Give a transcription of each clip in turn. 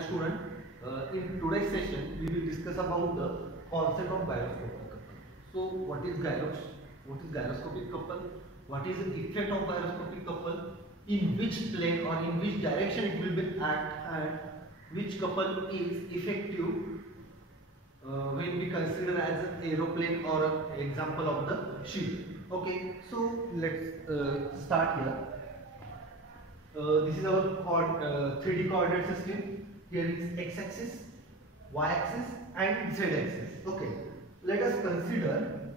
channel student. In today's session, we will discuss about the concept of gyroscopic couple. So, what is gyroscopic couple? What is the effect of gyroscopic couple? In which plane or in which direction it will be act, and which couple is effective when we consider as an aeroplane or an example of the ship. Okay, so let's start here. This is our 3D coordinate system. Here is x-axis, y-axis and z-axis. Okay, let us consider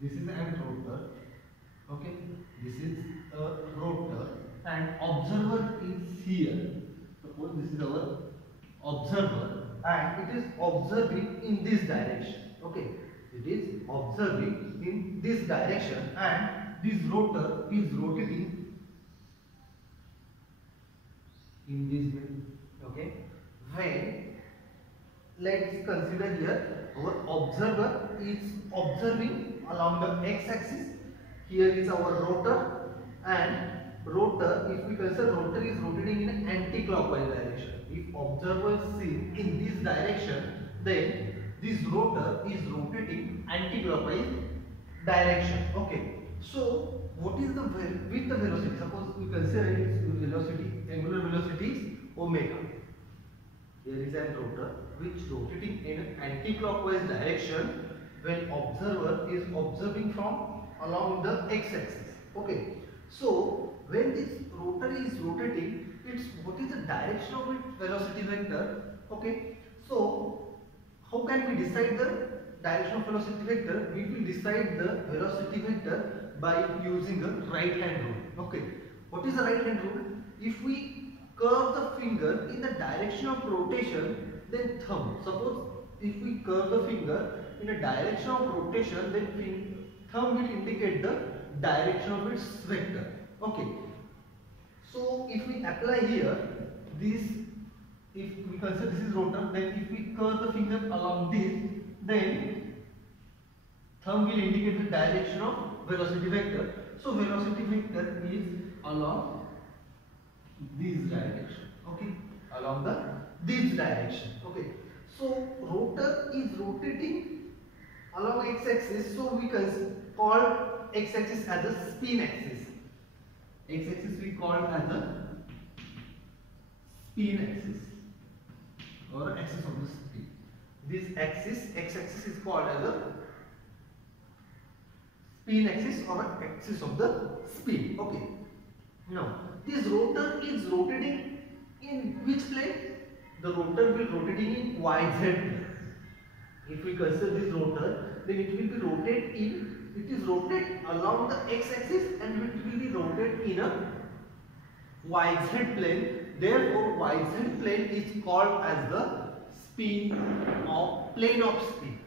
this is an rotor. Okay, this is a rotor and observer is here. Suppose this is our observer and it is observing in this direction. Okay, it is observing in this direction and this rotor is rotating in this way. Okay, when let's consider here our observer is observing along the x-axis. Here is our rotor, and rotor, if we consider rotor is rotating in an anti-clockwise direction. If observer is seen in this direction, then this rotor is rotating anti-clockwise direction. Okay, so what is the with the velocity? Suppose we consider its velocity, angular velocity is omega. Here is a rotor which is rotating in an anti-clockwise direction when observer is observing from along the x-axis. Okay, so when this rotor is rotating, it's what is the direction of its velocity vector? Okay, so how can we decide the direction of velocity vector? We will decide the velocity vector by using a right hand rule. Okay, what is the right hand rule? If we curve the finger in the direction of rotation, then thumb. Suppose if we curve the finger in a direction of rotation, then thumb will indicate the direction of its vector. Okay, so if we apply here this, if we consider this is rotor, then if we curve the finger along this, then thumb will indicate the direction of velocity vector. So velocity vector is along this direction. Okay, along this direction. Okay, so rotor is rotating along x-axis, so we can call x-axis as a spin axis. X-axis we call as a spin axis or axis of the spin. This axis, x-axis is called as a spin axis or axis of the spin. Okay. Now this rotor is rotating in which plane? The rotor will rotating in YZ plane. If we consider this rotor, then it will be rotate in, it is rotate along the x-axis and it will be rotate in a YZ plane. Therefore, YZ plane is called as the spin of plane of spin.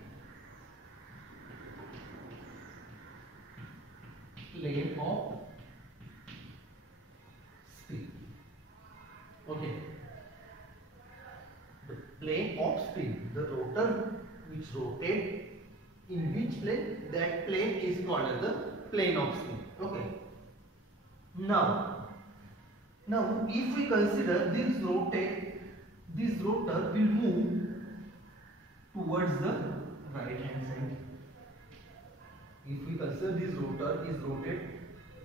Plane of spin. Okay. The plane of spin. The rotor which rotate in which plane, that plane is called as the plane of spin. Okay. Now if we consider this rotor will move towards the right hand side. If we consider this rotor is rotate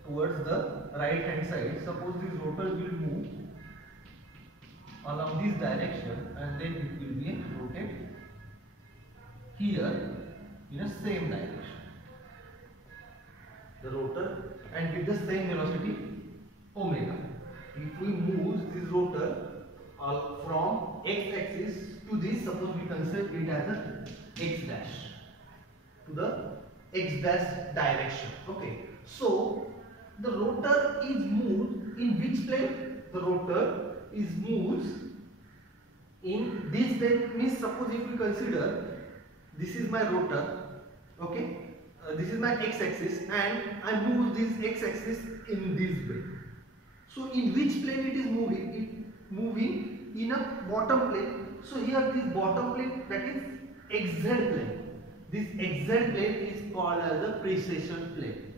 towards the right hand side, suppose this rotor will move along this direction and then it will be rotate here in a same direction. The rotor and with the same velocity omega. If we move this rotor from x-axis to this, suppose we consider it as a x dash to the x dash direction. Okay, so the rotor is moved in which plane? The rotor is moved in this plane. Means suppose if we consider this is my rotor, okay, this is my x-axis and I move this x-axis in this way. So in which plane it is moving? It moving in a bottom plane. So here this bottom plane, that is xz plane. This xz plane is called as the precession plane.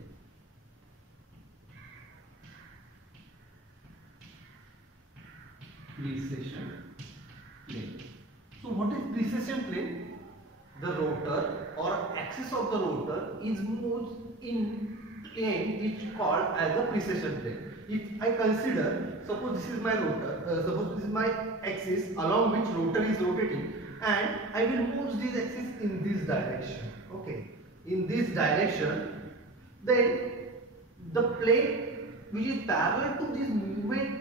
precession plane. So what is precession plane? The rotor or axis of the rotor is moved in plane which called as the precession plane. If I consider, suppose this is my rotor, suppose this is my axis along which rotor is rotating, and I will move this axis in this direction. Okay, in this direction, then the plane which is parallel to this movement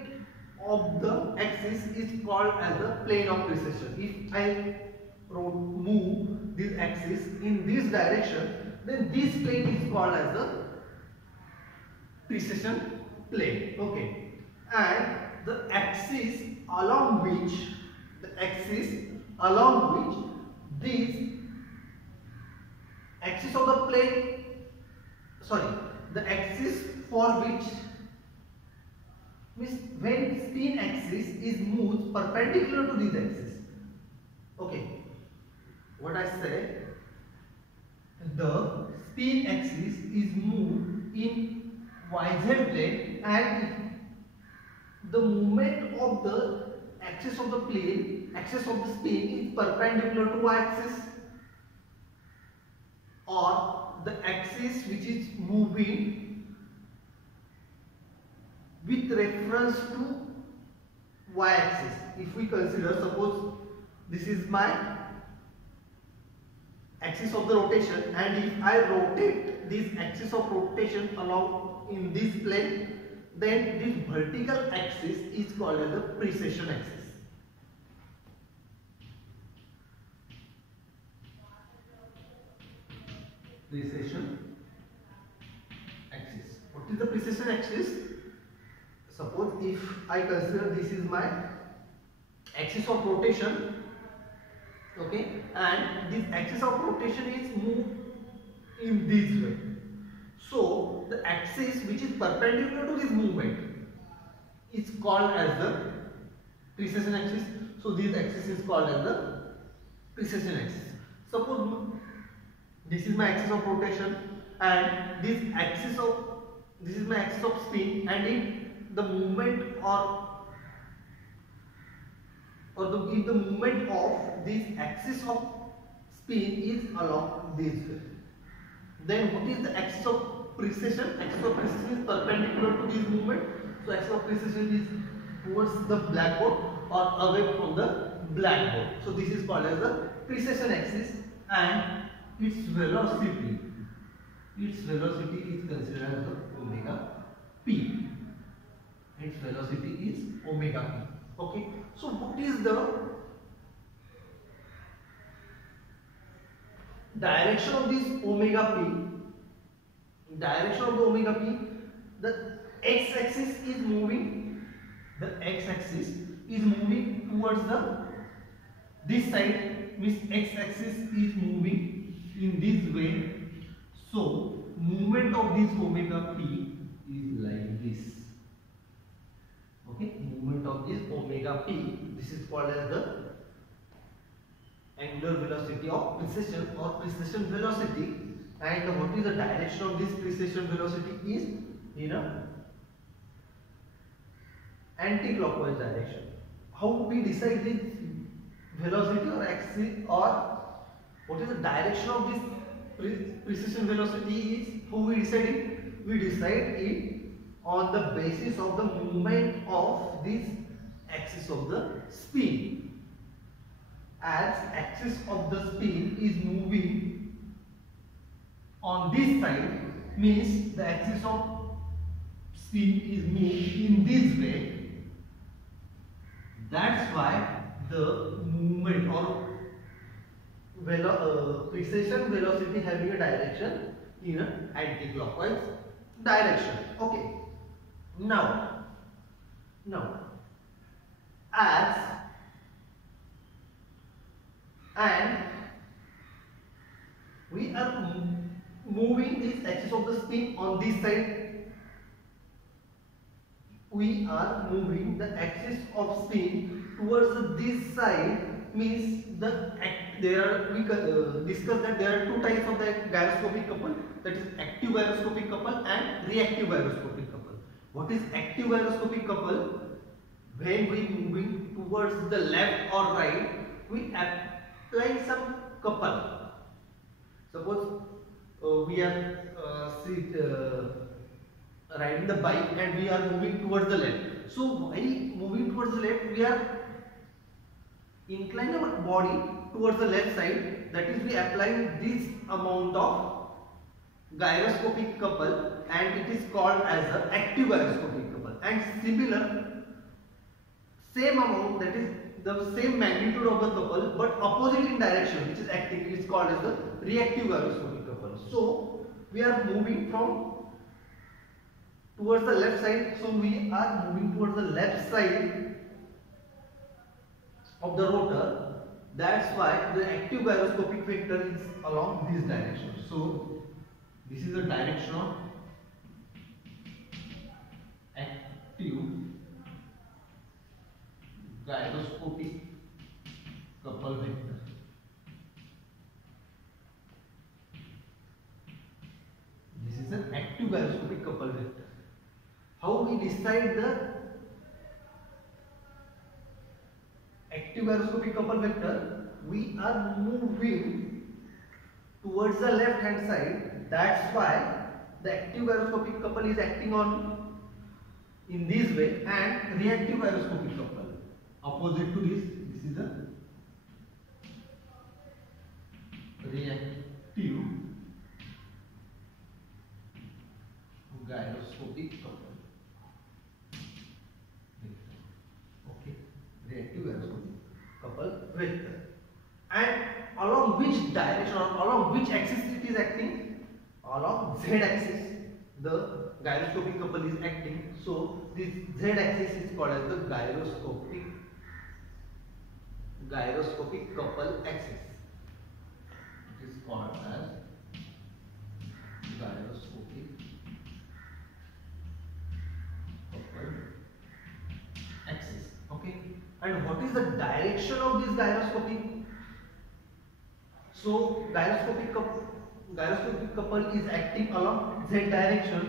of the axis is called as the plane of precession. If I move this axis in this direction, then this plane is called as the precession plane. Okay, and the axis along which this axis of the plane, the axis for which means when spin axis is moved perpendicular to this axis. Okay, what I say, the spin axis is moved in YZ plane, and the movement of the axis of the plane, axis of the spin is perpendicular to Y axis, or the axis which is moving with reference to Y axis. If we consider, suppose this is my axis of the rotation, and if I rotate this axis of rotation along in this plane, then this vertical axis is called as the precession axis. Precession axis. What is the precession axis? Suppose if I consider this is my axis of rotation, okay, and this axis of rotation is moved in this way. So the axis which is perpendicular to this movement is called as the precession axis. So this axis is called as the precession axis. Suppose this is my axis of rotation, and this is my axis of spin, and if the movement if the movement of this axis of spin is along this way, then what is the axis of precession? Axis of precession is perpendicular to this movement. So axis of precession is towards the blackboard or away from the blackboard. So this is called as the precession axis, and its velocity is considered as the omega p. Its velocity is omega p. Okay, so what is the direction of this omega p? Direction of the omega p, the x-axis is moving. The x-axis is moving towards this side, means x-axis is moving in this way. So movement of this omega p is like this. Okay, movement of this omega p, this is called as the angular velocity of precession or precession velocity. And what is the direction of this precession velocity is in a anti-clockwise direction. How we decide this velocity or axis, or what is the direction of this precession velocity is? How we decide it? We decide it on the basis of the movement of this axis of the spin. As axis of the spin is moving on this side, means the axis of spin is moving in this way. That's why the movement or precession velocity having a direction in an anti-clockwise direction. Okay. Now as and we are moving this axis of the spin on this side, we are moving the axis of spin towards this side, means we discussed that there are two types of the gyroscopic couple, that is active gyroscopic couple and reactive gyroscopic couple. What is active gyroscopic couple? when we moving towards the left or right, we apply some couple. Suppose we are riding the bike and we are moving towards the left. So while moving towards the left, we are incline our body towards the left side. That is, we applying this amount of gyroscopic couple, and it is called as the active gyroscopic couple. And similar, same amount, that is the same magnitude of the couple but opposite in direction, which is acting, is called as the reactive gyroscopic couple. So we are moving from towards the left side, so we are moving towards the left side of the rotor. That's why the active gyroscopic vector is along this direction. So this is the direction of active gyroscopic couple vector. This is an active gyroscopic couple vector. How we decide the active gyroscopic couple vector? We are moving towards the left hand side. That's why the active gyroscopic couple is acting on in this way, and reactive gyroscopic couple opposite to this. This is the reactive gyroscopic couple. Okay, reactive gyroscopic couple vector. And along which direction or along which axis it is acting? Along z axis the gyroscopic couple is acting. So this z axis is called as the gyroscopic couple axis. It is called as gyroscopic couple axis. Okay. And what is the direction of this gyroscopic? So gyroscopic couple is acting along z direction.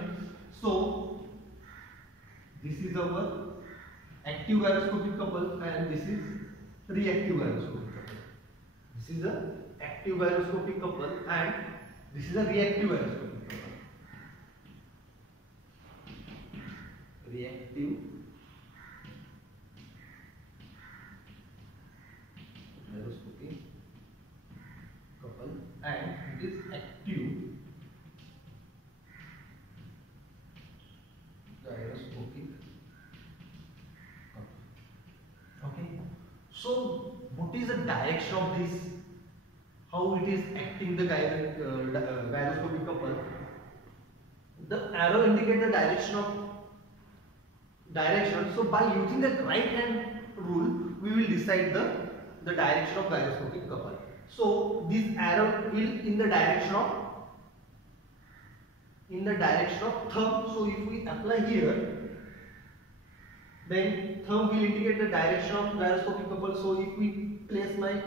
So this is our active gyroscopic couple and this is reactive gyroscopic couple. This is the active gyroscopic couple and this is a reactive gyroscopic couple. Reactive gyroscopic couple and it is active gyroscopic couple. Okay. So what is the direction of this? How it is acting the gyroscopic couple? The arrow indicates the direction. So by using the right hand rule, we will decide the direction of gyroscopic couple. So this arrow will in the direction of thumb. So if we apply here, then thumb will indicate the direction of gyroscopic couple. So if we place my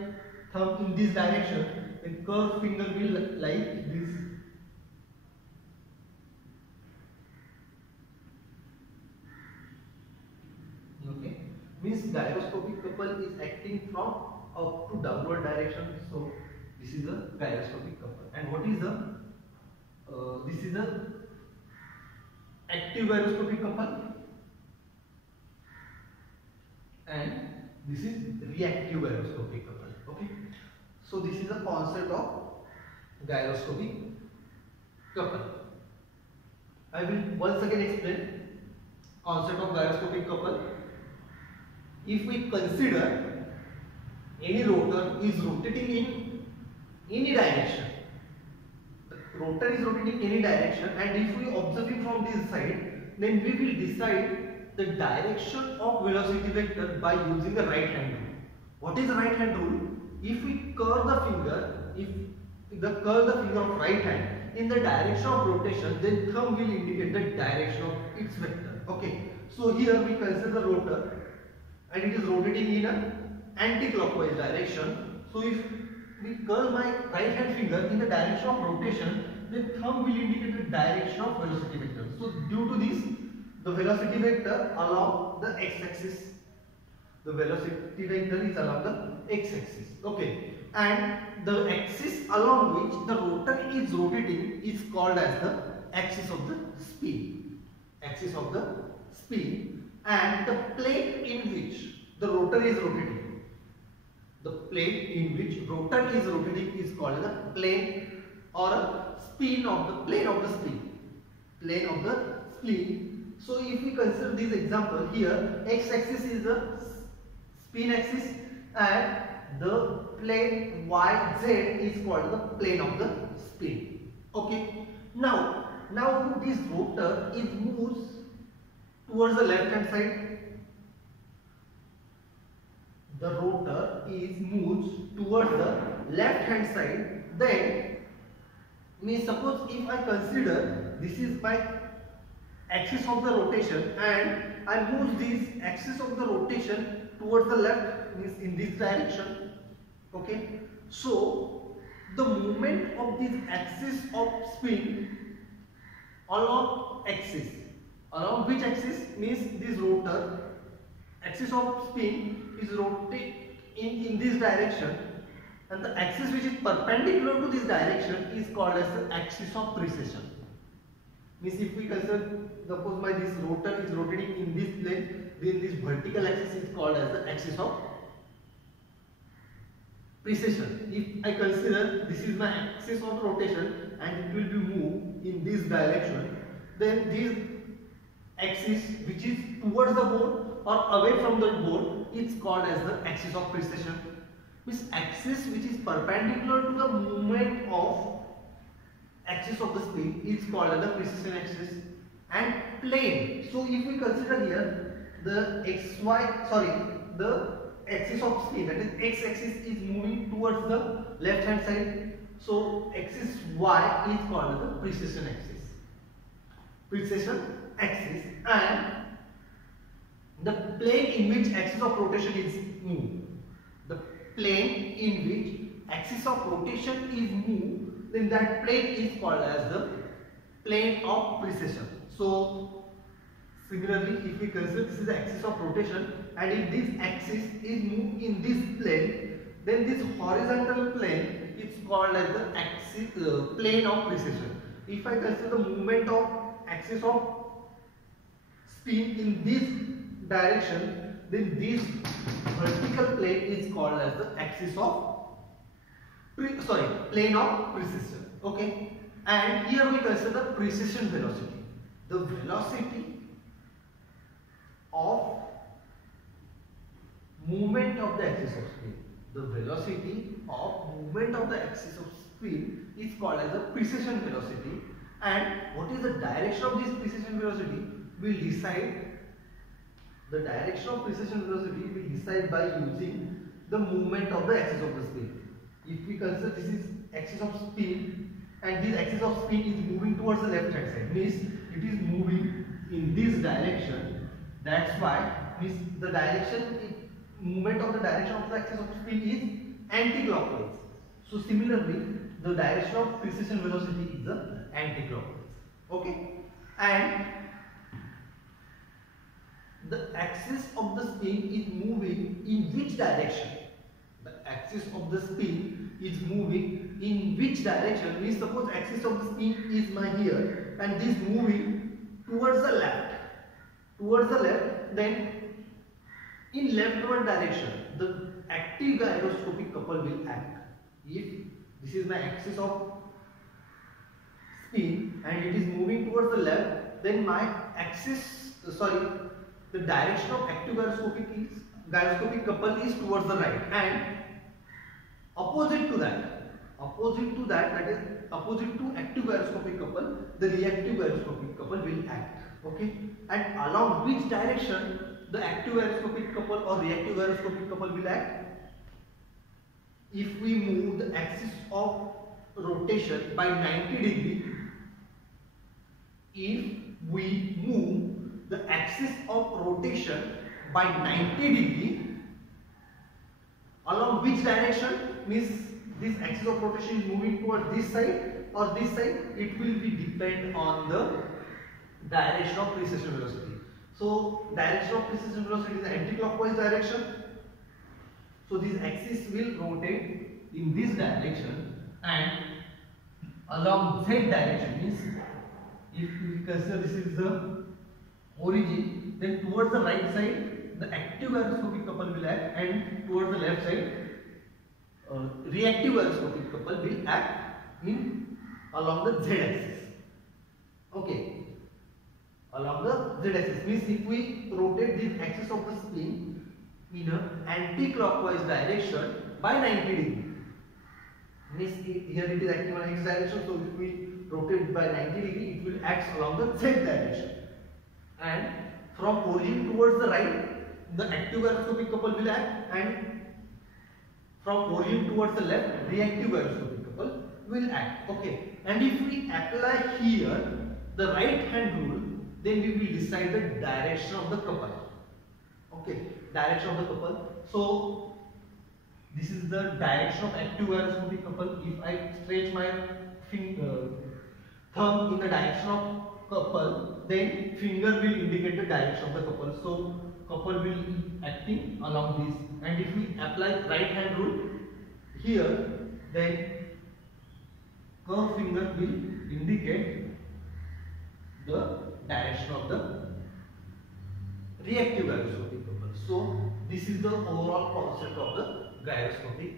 thumb in this direction, then curved finger will like this. Okay, means gyroscopic couple is acting from up to downward direction. So this is the gyroscopic couple. And what is the this is the active gyroscopic couple and this is reactive gyroscopic couple. Okay, so this is the concept of gyroscopic couple. I will once again explain concept of gyroscopic couple. If we consider any rotor is rotating in any direction, the rotor is rotating in any direction, and if we observe it from this side, then we will decide the direction of velocity vector by using the right hand rule. What is the right hand rule? If we curve the finger, curve the finger of right hand in the direction of rotation, then thumb will indicate the direction of its vector. Okay, so here we consider the rotor and it is rotating in an anti-clockwise direction. So if we curl my right hand finger in the direction of rotation, then thumb will indicate the direction of velocity vector. So due to this, the velocity vector along the x-axis The velocity vector is along the x-axis. Okay, and the axis along which the rotor is rotating is called as the axis of the spin. Axis of the spin, and the plane in which the rotor is rotating. The plane in which rotor is rotating is called the plane or a spin of the plane of the spin. Plane of the spin. So if we consider this example here, x-axis is the spin axis and the plane yz is called the plane of the spin. Okay. Now this rotor is moves towards the left hand side. The rotor is moves towards the left hand side. Then means suppose if I consider this is my axis of the rotation and I move this axis of the rotation towards the left, means in this direction. Okay, so the movement of this axis of spin along axis, along which axis means this rotor axis of spin is rotating in this direction, and the axis which is perpendicular to this direction is called as the axis of precession. Means if we consider, suppose my this rotor is rotating in this plane, then this vertical axis is called as the axis of precession. If I consider this is my axis of rotation and it will be moved in this direction, then this axis which is towards the board or away from the board is called as the axis of precession. Means axis which is perpendicular to the movement of axis of the spin is called as the precession axis. And plane, so if we consider here the the axis of spin, that is x-axis, is moving towards the left hand side, so axis y is called as the precession axis. Precession axis. And the plane in which axis of rotation is moved, the plane in which axis of rotation is moved, then that plane is called as the plane of precession. So similarly, if we consider this is the axis of rotation, and if this axis is moved in this plane, then this horizontal plane is called as the axis plane of precession. If I consider the movement of axis of spin in this direction, then this vertical plane is called as the axis of plane of precession. Okay, and here we consider the precession velocity. The velocity of movement of the axis of spin. The velocity of movement of the axis of spin is called as the precession velocity. And what is the direction of this precession velocity? Will decide the direction of precession velocity will decide by using the movement of the axis of the spin. If we consider this is axis of spin and this axis of spin is moving towards the left hand side, means it is moving in this direction. That's why means the movement of the direction of the axis of spin is anti-clockwise. So similarly, the direction of precession velocity is the anti-clockwise. Okay, and the axis of the spin is moving in which direction? The axis of the spin is moving in which direction? Means suppose axis of the spin is my here and this moving towards the left. Towards the left, then in leftward direction, the active gyroscopic couple will act. If this is my axis of spin and it is moving towards the left, then my the direction of active gyroscopic couple is towards the right, and opposite to that, that is opposite to active gyroscopic couple, the reactive gyroscopic couple will act. Okay, and along which direction the active gyroscopic couple or reactive gyroscopic couple will act? If we move the axis of rotation by 90 degree, if we move the axis of rotation by 90 degree, along which direction? Means this axis of rotation is moving towards this side or this side, it will be depend on the direction of precession velocity. So direction of precession velocity is the anti-clockwise direction, So this axis will rotate in this direction, and along z direction means if we consider this is the origin, then towards the right side the active gyroscopic couple will act, and towards the left side reactive gyroscopic couple will act in along the z axis. Okay, along the z axis means if we rotate this axis of the spin in an anti-clockwise direction by 90 degree, means here it is acting on x direction, so if we rotate by 90 degree, it will act along the z direction, and from origin towards the right the active gyroscopic couple will act, and from origin towards the left reactive gyroscopic couple will act. Okay, and if we apply here the right hand rule, then we will decide the direction of the couple. Okay, direction of the couple. So this is the direction of active gyroscopic couple. If I stretch my thumb in the direction of couple, then finger will indicate the direction of the couple. So couple will be acting along this, and if we apply right hand rule here, then curved finger will indicate the direction of the reactive gyroscopic couple. So this is the overall concept of the gyroscopic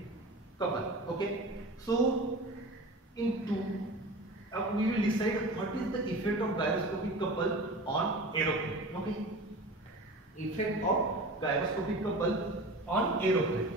couple. Okay, so in two we will decide what is the effect of gyroscopic couple on aeroplane. Okay, effect of gyroscopic couple on aeroplane.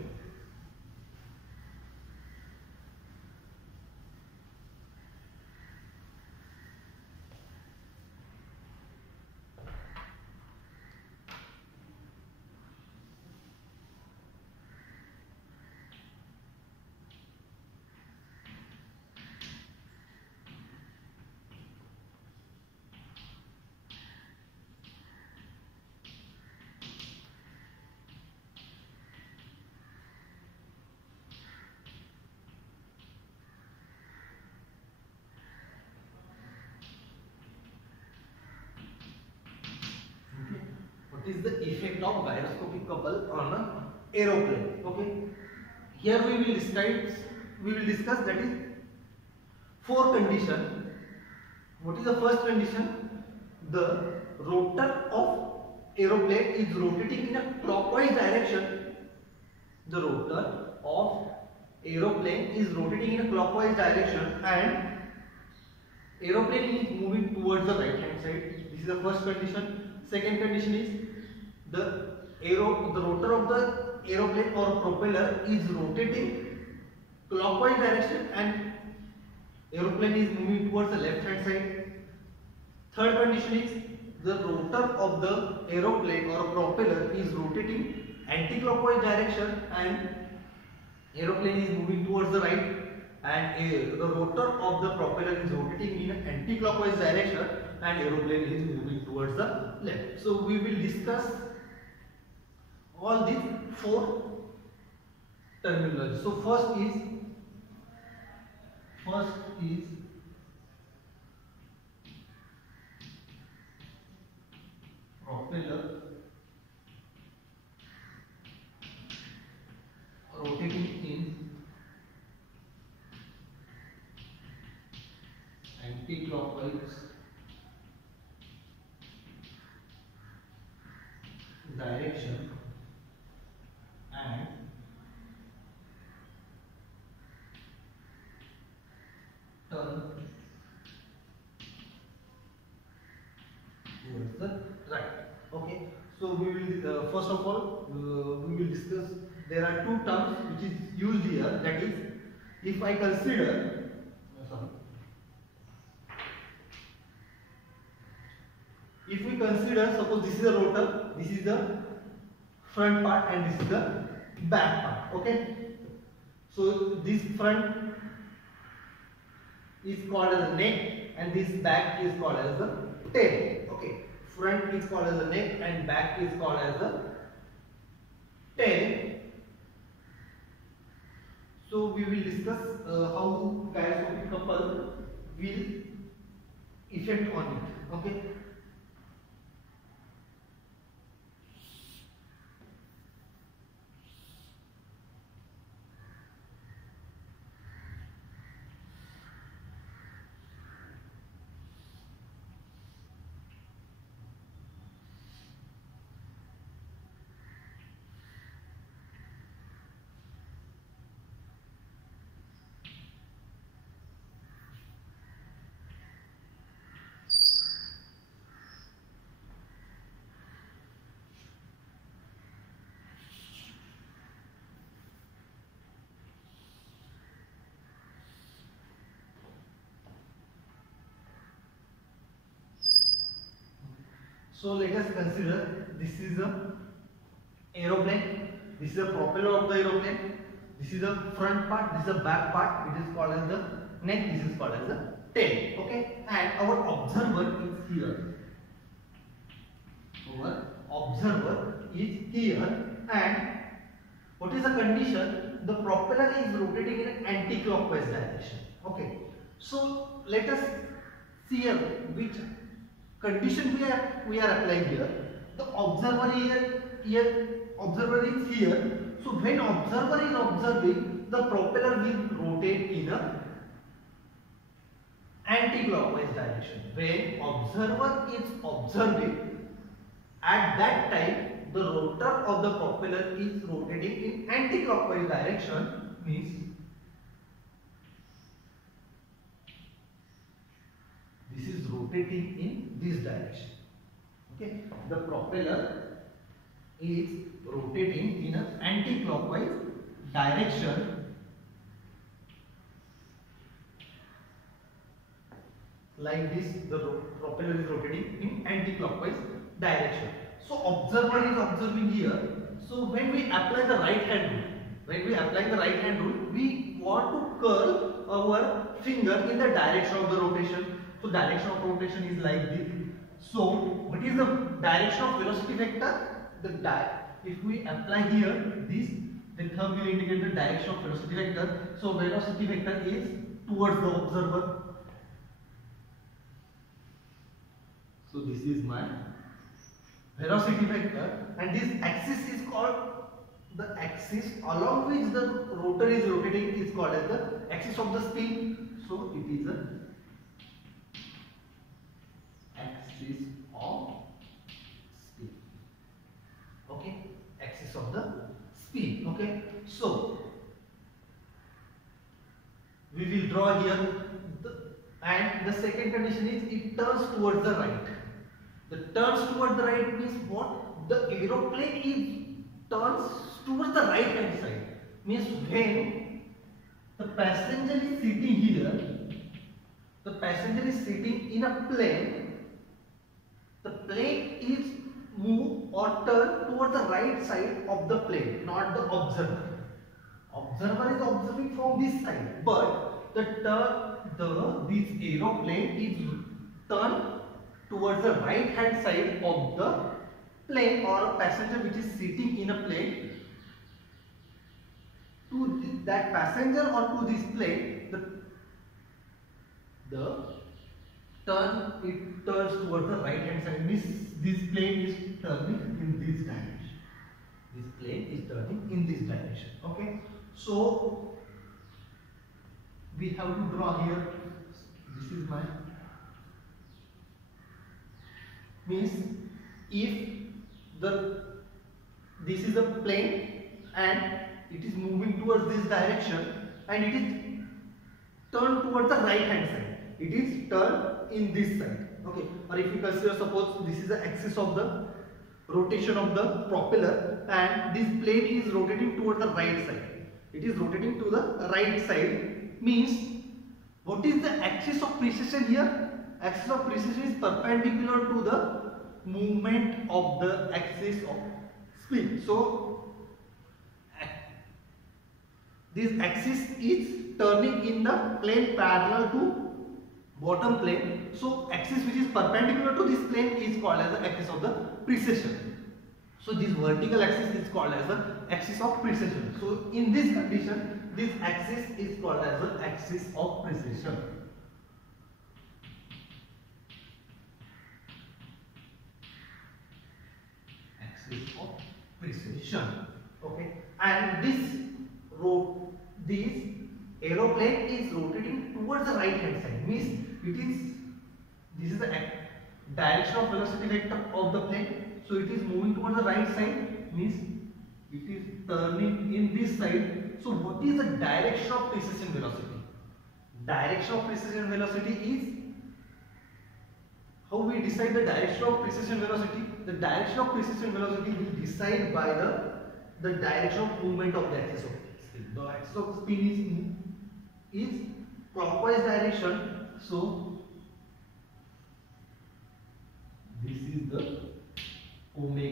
Is the effect of gyroscopic couple on an aeroplane. Okay, here we will discuss that is 4 conditions. What is the first condition? The rotor of aeroplane is rotating in a clockwise direction. The rotor of aeroplane is rotating in a clockwise direction, and aeroplane is moving towards the right hand side. This is the first condition. Second condition is the rotor of the aeroplane or propeller is rotating clockwise direction, and aeroplane is moving towards the left hand side. Third condition is the rotor of the aeroplane or propeller is rotating anti-clockwise direction, and aeroplane is moving towards the right, and the rotor of the propeller is rotating in an anti-clockwise direction, and aeroplane is moving towards the left. So we will discuss all these 4 terminology. So first is propeller rotating in anti-clockwise direction, and turn towards the right. Okay, so we will first of all we will discuss. There are 2 terms which is used here. That is, if I consider if we consider, suppose this is the rotor, this is the front part, and this is the back part. Okay, so this front is called as the neck, and this back is called as the tail. Okay, front is called as the neck and back is called as the tail. So we will discuss how gyroscopic couple will effect on it. Okay. So let us consider this is a aeroplane, this is the propeller of the aeroplane, this is the front part, this is the back part, it is called as the neck, this is called as the tail. Okay, and our observer is here. Our observer is here, and what is the condition? The propeller is rotating in an anti-clockwise direction. Okay, so let us see here which condition we are applying here. The observer observer is here. So when observer is observing, the propeller will rotate in a anti-clockwise direction. When observer is observing, at that time the rotor of the propeller is rotating in anti-clockwise direction, means this is rotating in this direction. Okay, the propeller is rotating in an anti-clockwise direction, like this. The propeller is rotating in anti-clockwise direction. So observer is observing here. So when we apply the right hand rule, we want to curl our finger in the direction of the rotation. So direction of rotation is like this. So what is the direction of velocity vector? If we apply here this, the thumb will indicate the direction of velocity vector. So velocity vector is towards the observer. So this is my velocity vector, and this axis is called the axis along which the rotor is rotating is called as the axis of the spin. So it is a axis of spin. Okay, axis of the spin. Okay, so we will draw here and the second condition is it turns towards the right. The turns towards the right means what? The aeroplane turns towards the right hand side. Means when the passenger is sitting here, the passenger is sitting in a plane, the plane is move or turn towards the right side of the plane, not the observer. Observer is observing from this side, but this aeroplane is turned towards the right hand side of the plane, or a passenger which is sitting in a plane. To that passenger or to this plane, it turns towards the right hand side. Means this plane is turning in this direction. This plane is turning in this direction. Okay, so we have to draw here. This is my means if this is a plane and it is moving towards this direction and it is turned towards the right hand side, it is turned in this side. Okay, or if you consider, suppose this is the axis of the rotation of the propeller and this plane is rotating towards the right side, it is rotating to the right side, means what is the axis of precession here? Axis of precession is perpendicular to the movement of the axis of spin. So this axis is turning in the plane parallel to bottom plane. So axis which is perpendicular to this plane is called as the axis of the precession. So this vertical axis is called as the axis of precession. So in this condition, this axis is called as the axis of precession. Axis of precession. Okay, and this aeroplane is rotating towards the right hand side. Means this is the direction of velocity vector of the plane. So it is moving towards the right side. Means it is turning in this side. So what is the direction of precession velocity? Direction of precession velocity is, how we decide the direction of precession velocity? The direction of precession velocity will decide by the direction of movement of the axis of spin. The axis of spin is clockwise direction. So this is the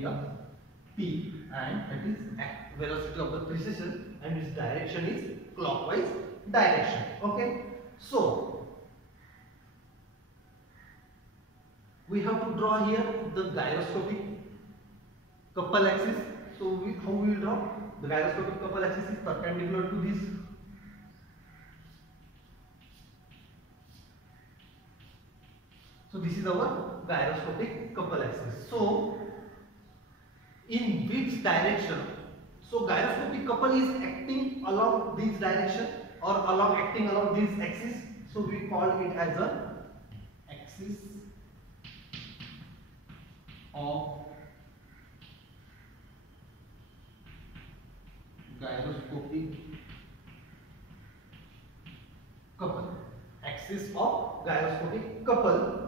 omega p, and that is velocity of the precession, and its direction is clockwise direction. Okay, so we have to draw here the gyroscopic couple axis. So how we will draw? The gyroscopic couple axis is perpendicular to this. So this is our gyroscopic couple axis. So in which direction? So gyroscopic couple is acting along this direction or acting along this axis. So we call it as a axis of gyroscopic couple. Axis of gyroscopic couple.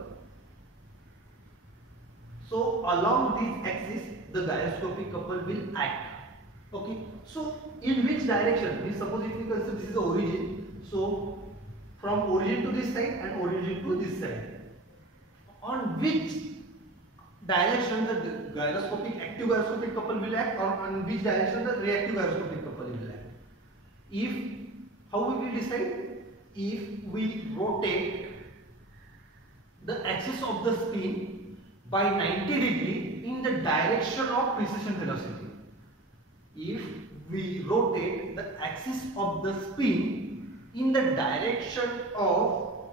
So along this axis, the gyroscopic couple will act. Okay. So in which direction? We suppose if we consider this is the origin. So from origin to this side and origin to this side. On which direction the active gyroscopic couple will act, or on which direction the reactive gyroscopic couple will act? How we will decide? If we rotate the axis of the spin by 90 degree in the direction of precession velocity. If we rotate the axis of the spin in the direction of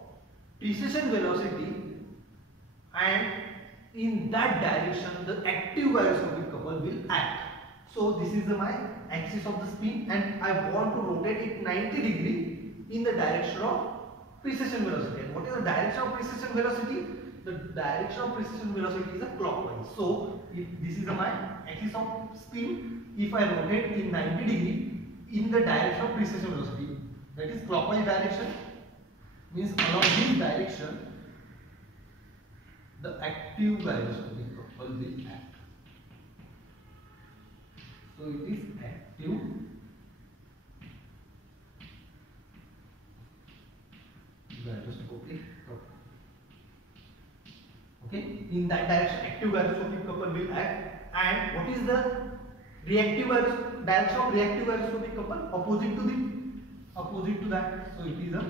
precession velocity, and in that direction the active gyroscopic couple will act. So this is my axis of the spin, and I want to rotate it 90 degree in the direction of precession velocity. And what is the direction of precession velocity? The direction of precession velocity is a clockwise. So if this is my axis of spin, if I rotate in 90 degree in the direction of precession velocity, that is clockwise direction, means along this direction the active gyroscopic couple will act. So it is active gyroscopic couple. Okay, in that direction active gyroscopic couple will act. And what is the direction of reactive gyroscopic couple? Opposite to that. So it is a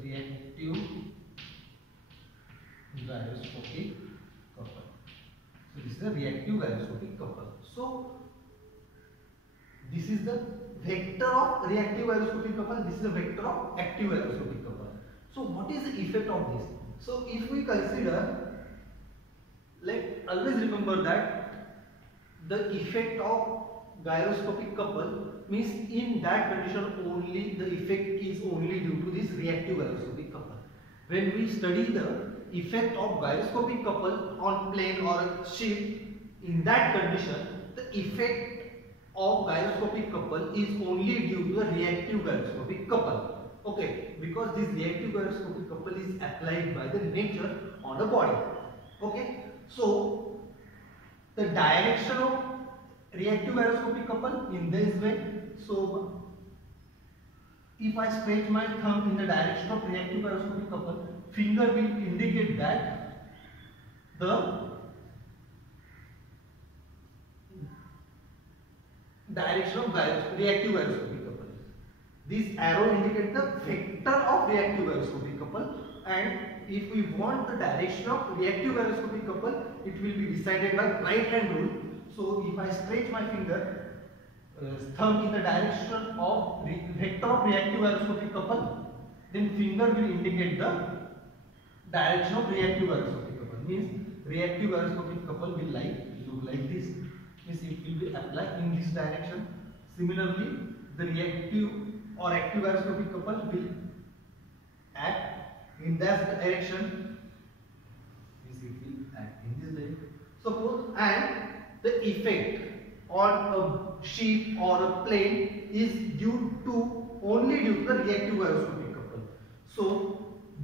reactive gyroscopic couple. So this is a reactive gyroscopic couple. So this is the vector of reactive gyroscopic couple, this is the vector of active gyroscopic couple. So what is the effect of this? So if we consider, always remember that the effect of gyroscopic couple means in that condition only the effect is only due to this reactive gyroscopic couple. When we study the effect of gyroscopic couple on plane or ship, in that condition the effect of gyroscopic couple is only due to the reactive gyroscopic couple. Okay, because this reactive gyroscopic couple is applied by the nature on the body. Okay, so the direction of reactive gyroscopic couple in this way. So if I stretch my thumb in the direction of reactive gyroscopic couple, finger will indicate that the direction of reactive gyroscopic couple. This arrow indicates the vector of reactive gyroscopic couple, and if we want the direction of reactive gyroscopic couple, it will be decided by right hand rule. So if I stretch my thumb in the direction of vector of reactive gyroscopic couple, then finger will indicate the direction of reactive gyroscopic couple. Means reactive gyroscopic couple will look like this. Means it will be applied in this direction. Similarly, the reactive or active gyroscopic couple will act in that direction. Means it will act in this direction. Suppose, and the effect on a ship or a plane is only due to the reactive gyroscopic couple. So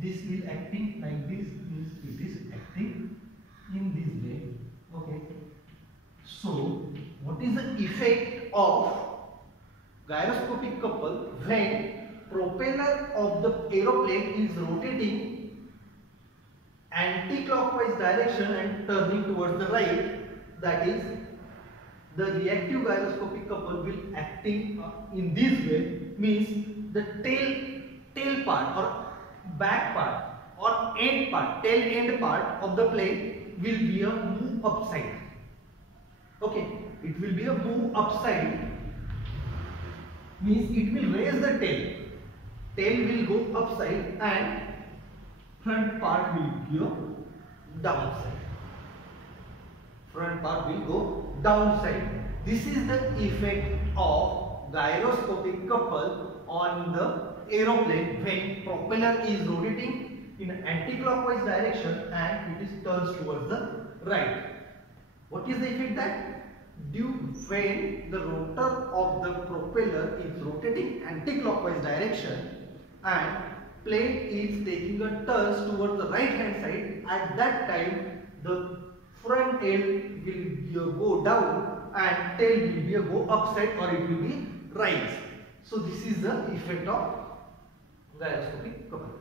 this is acting like this, means it is acting in this way. Okay. So what is the effect of gyroscopic couple when propeller of the aeroplane is rotating anti-clockwise direction and turning towards the right, that is, the reactive gyroscopic couple will acting in this way, means the tail part or back part or end part, tail end part of the plane will be a move upside. Okay, it will be a move upside, means it will raise the tail. Tail will go upside and front part will go downside. Front part will go downside. This is the effect of gyroscopic couple on the aeroplane when propeller is rotating in anti-clockwise direction and it is turns towards the right. What is the effect that? Due when the rotor of the propeller is rotating anti-clockwise direction and plane is taking a turn towards the right hand side, at that time the front end will go down and tail will go upside or it will be rise. So this is the effect of gyroscopic couple.